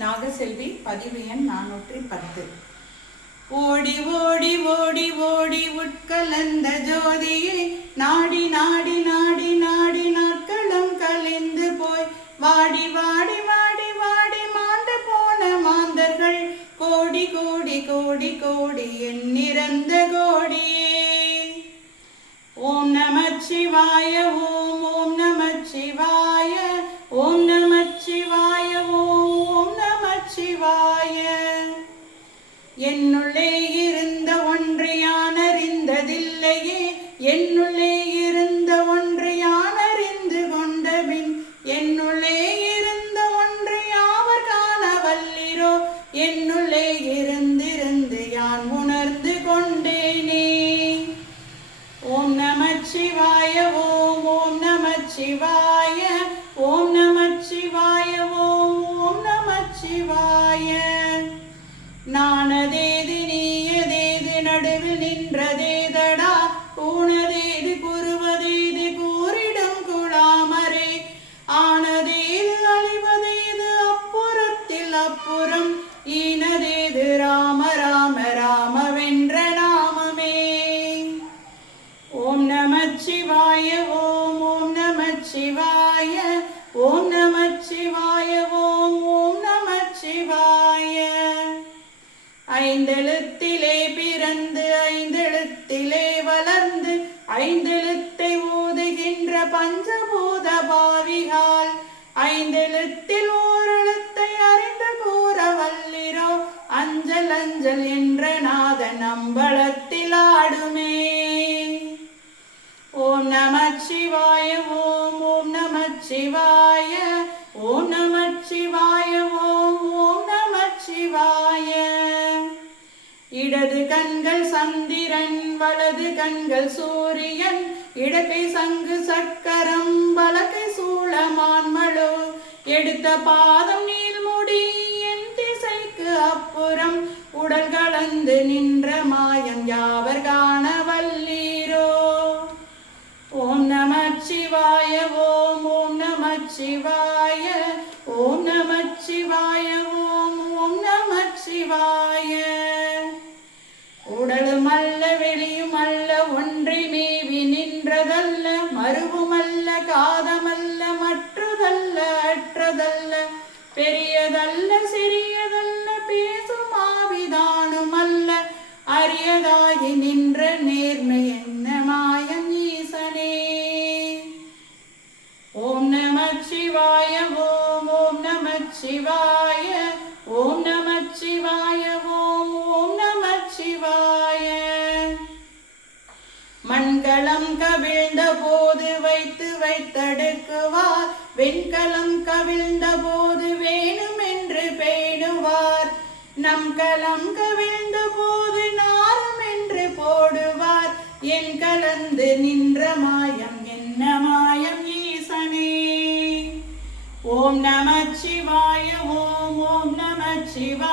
நாகசெல்வி பதிவு எண் நானூற்றி பத்து. ஓடி ஓடி ஓடி ஓடி உட்கலந்த ஜோதியே நாடி நாடி நாடி நாடி நாட்களும் கலைந்து போய். வாடி வாடி வாடி வாடி மாண்டு போன மாந்தர்கள் கோடி கோடி கோடி கோடி எண்ணிறந்த கோடியே. ஓம் நமச்சிவாய ஓ நின்றதே ஐந்தெழுத்தை ஓதுகின்ற பஞ்சபூத பாவிகால் ஐந்தெழுத்தில் ஓரெழுத்தை அறிந்து கூற வல்லிரோ அஞ்சல் அஞ்சல் என்ற நாத நம்பளத்தில் ஆடுமே. ஓம் நமச்சிவாய ஓம் ஓம் நமச்சிவாய. சிவாய இடது கண்கள் சந்திரன் வலது கண்கள் சூரியன். இடக்கை சங்கு சக்கரம் வலக்கை சூளமான்மழு எடுத்த பாதம் நீள்முடி என் திசைக்கு அப்புறம் உடல் கலந்து நின்ற மாயம் யாவர் காண வல்லீரோ? ஓம் நமச்சிவாய ஓம் ஓம் நமச்சிவாய. ஓம் அரியதாகி நின்ற நேர்மை என்ன மாயம் ஈசனே? ஓம் நம சிவாய ஓம் ஓம் நம சிவாய ஓம் நம சிவாய ஓம் ஓம் நம சிவாய. மண்கலம் கவிழ்ந்த போது வைத்து வைத்தடுக்குவார். வெண்கலம் கவிழ்ந்த போது வேணும் என்று பேணுவார். நம் கலம் கவிழ்ந்த போது நான் போடுவார் என் கலந்து நின்ற மாயம் என்ன மாயம் ஈசனே? ஓம் நம சிவாய ஓம் ஓம் நம சிவாய